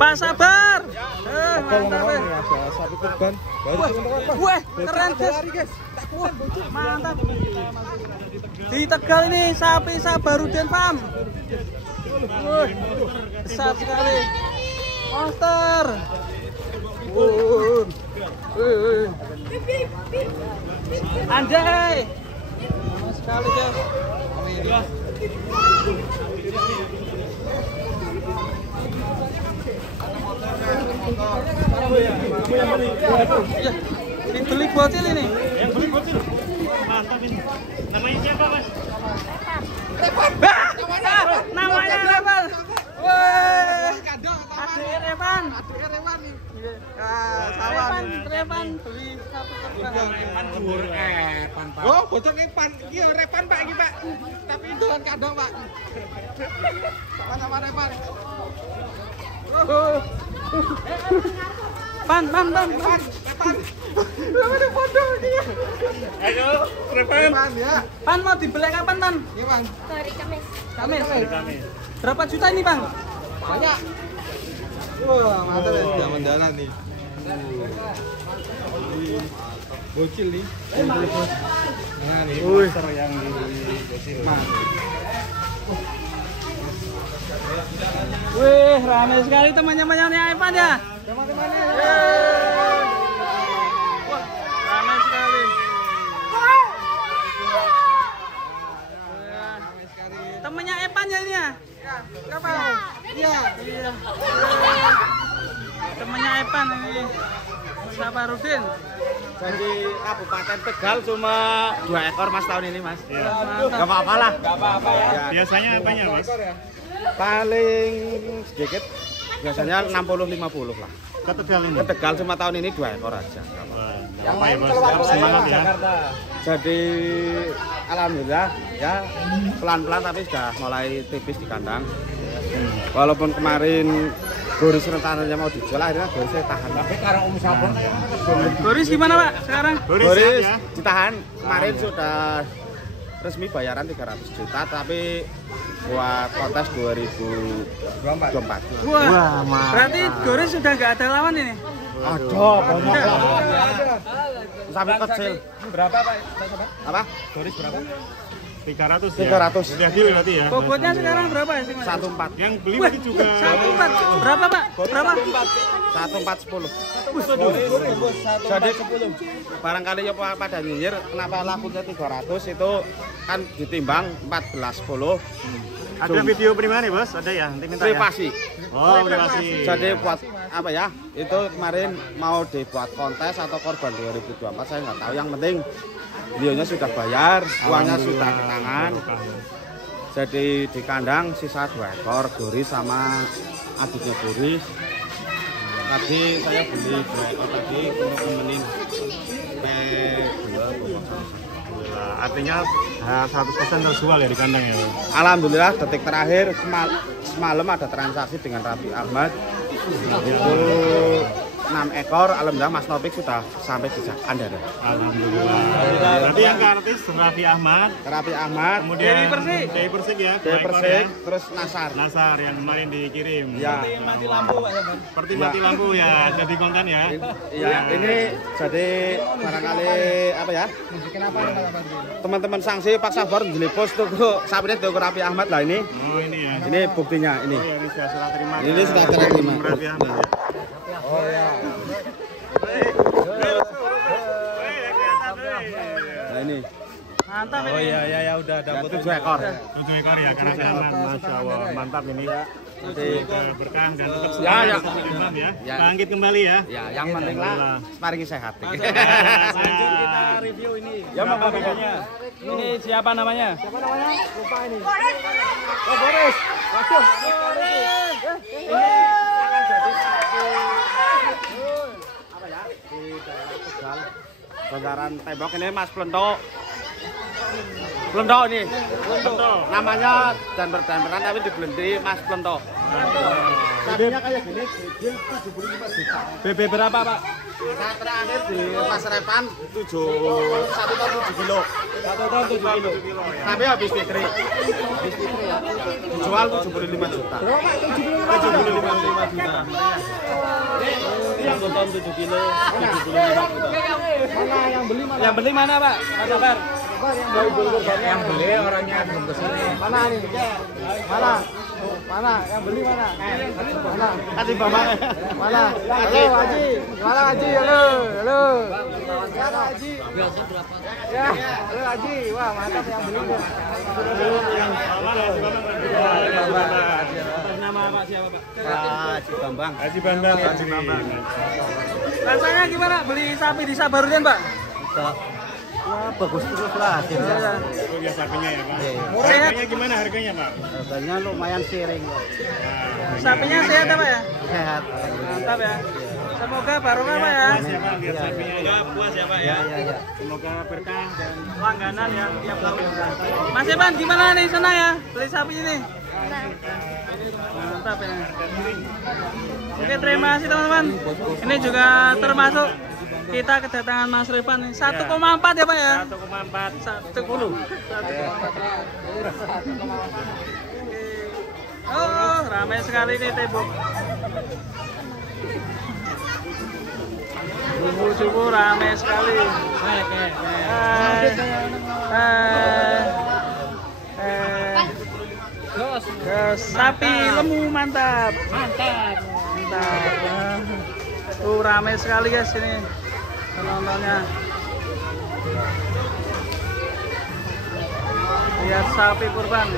Pak sabar. Mantap. Ada sapi kurban. Wah, keren guys. Mantap. Di Tegal ini sapi Sabarudin Farm. Besar sekali. Monster. Anjay. Lama sekali guys. Ya, dibeli bocil ini. Yang beli bocil. Mantap ini. Namanya siapa, Mas? Namanya Revan. Woi. Adik Revan. Revan beli sapi kurban. Oh, bocor Evan. Iya, Revan Pak iki, Pak. Tapi dolan kadang, Pak. Sama-sama Revan. Pan. Revan. Ada foto dia. Ayo, Revan. Ya. Pan mau dibeli kapan, Pan? Iya, Bang. Hari Kamis. Kamis. Berapa juta ini, Bang? Banyak. Wah, mantap ya, zaman dalan nih. Bocil nih. Nah, nih monster yang di bocil. Wih, ramai sekali teman-temannya Evan ya. Teman-temannya. Wah, ramai sekali. Temannya Evan ya ini ya? Siapa? Iya. Temannya Evan ini. Sabarudin. Jadi Kabupaten Tegal cuma 2 ekor Mas tahun ini Mas. Iya. Gak apa-apa lah. Biasanya apanya, Mas? Paling sedikit. Biasanya 60-50 lah. Ke Tegal ini. Ke Tegal cuma tahun ini 2 ekor aja. Yang lain Bos, semangat ya. Jadi alhamdulillah ya pelan-pelan tapi sudah mulai tipis di kandang. Walaupun kemarin Goris rencananya mau dijual, akhirnya Gorisnya tahan. Tapi karena sabun. Goris gimana Pak sekarang? Goris ya? ditahan. Kemarin sudah resmi bayaran 300 juta, tapi buat kontes 2024. Wah, berarti Goris sudah nggak ada lawan ini? Ada, banyak lah. Sapi kecil. Berapa, Pak? Apa? Goris berapa? 300 ya. 300. Udah deal berarti ya. Bobotnya sekarang berapa ya sih Mas? 14. Yang beli berarti juga 14. Berapa Pak? Berapa? 1410. Jadi barangkali ya pada nyinyir kenapa lakunya 300 itu kan ditimbang 1410. ada video pribadi Bos, ada ya? Nanti minta ya. Privasi. Oh, privasi. Jadi buat apa ya? Itu kemarin mau dibuat kontes atau korban 2024 saya nggak tahu. Yang penting videonya sudah bayar, uangnya sudah ke tangan. Jadi di kandang sisa 2 ekor Goris sama adiknya Goris. Tadi saya beli 2 ekor tadi untuk nemenin Artinya 100% terjual ya di kandang ya. Alhamdulillah detik terakhir semalam ada transaksi dengan Raffi Ahmad. Itu 6 ekor, alhamdulillah Mas Nopik sudah sampai di Andara. Alhamdulillah. Berarti yang ke artis Raffi Ahmad, kemudian Dewi Persik ya, Dewi Persik, terus Nasar yang kemarin dikirim. Ya. Mati lampu Pak. Seperti mati lampu ya, jadi konten ya. Iya, ini jadi barangkali apa ya? Teman-teman sanksi Pak Sabar jelipos tuh sapinya tuh Raffi Ahmad lah ini. Oh ini ya. Ini buktinya ini. Oh, ya, ini sudah serah terima. Ini sudah serah terima. Raffi Ahmad ya. Oh ya. Nah ini. Mantap ini. Oh iya ya udah Ya, 7 ekor. 7 ekor ya, karena aman. Masya Allah, mantap ini. Jadi Berkah dan tetap Ya, ya. semangat ya. Ya. Bangkit kembali ya. ya yang penting lah sparingi sehat. Lanjut kita review ini. Ya, Pak, bedanya. Ini siapa namanya? Lupa ini. Oh, Boris. Waduh, Boris. Ini akan jadi satu apa ya di daerah Tegal, bandaran tembok ini Mas Plento ini. Namanya dan berdanperan tapi dibelendi Mas Plento. Sapinya kayak gini, dia 75 juta. BB berapa, Pak? Nah, terakhir di Pas Repan 1 ton 7 kilo. 1 ton 7 kilo. Tapi habis fitri. Habis fitri ya. Dijual 75 juta. 75 juta. Yang 1 ton 7 kilo, 75 juta. Mana yang beli mana? Yang beli mana, Pak? Mas Akbar? Yang beli orangnya belum kesini. Mana nih? Mana? Mana? Yang beli mana? Mana? Kasih Bambang. Mana? Halo Haji. Mana Haji? Halo. Halo. Mana Haji? Ya, halo Haji. Wah, mantap yang beli. Nama Pak siapa, Pak? Haji Bambang. Haji Bambang. Haji Bambang. Rasanya gimana beli sapi di Sabarudin, Pak? Ya, bagus terus lah hasilnya. Oh, ya sapinya ya, Pak. Sehat. Harganya gimana harganya, Pak? Harganya lumayan siring kok. Sapinya sehat apa ya? Sehat. Mantap ya. Semoga barokah, Pak ya. Puas ya, Pak. Lihat sapinya. Semoga puas ya, Pak ya. Ya. Semoga berkah dan langganan yang tiap tahun. Mas Evan gimana nih, senang ya beli sapi ini? Mantap ya. Oke, terima kasih teman-teman. Ini juga termasuk kita kedatangan Mas Revan 1,4 ya Pak ya? 1,4. 1,10. Oh, ramai sekali nih tembok. Subuh-subuh ramai sekali. Sapi lemu mantap. Mantap. Ramai sekali guys ini penontonnya. Lihat sapi kurban.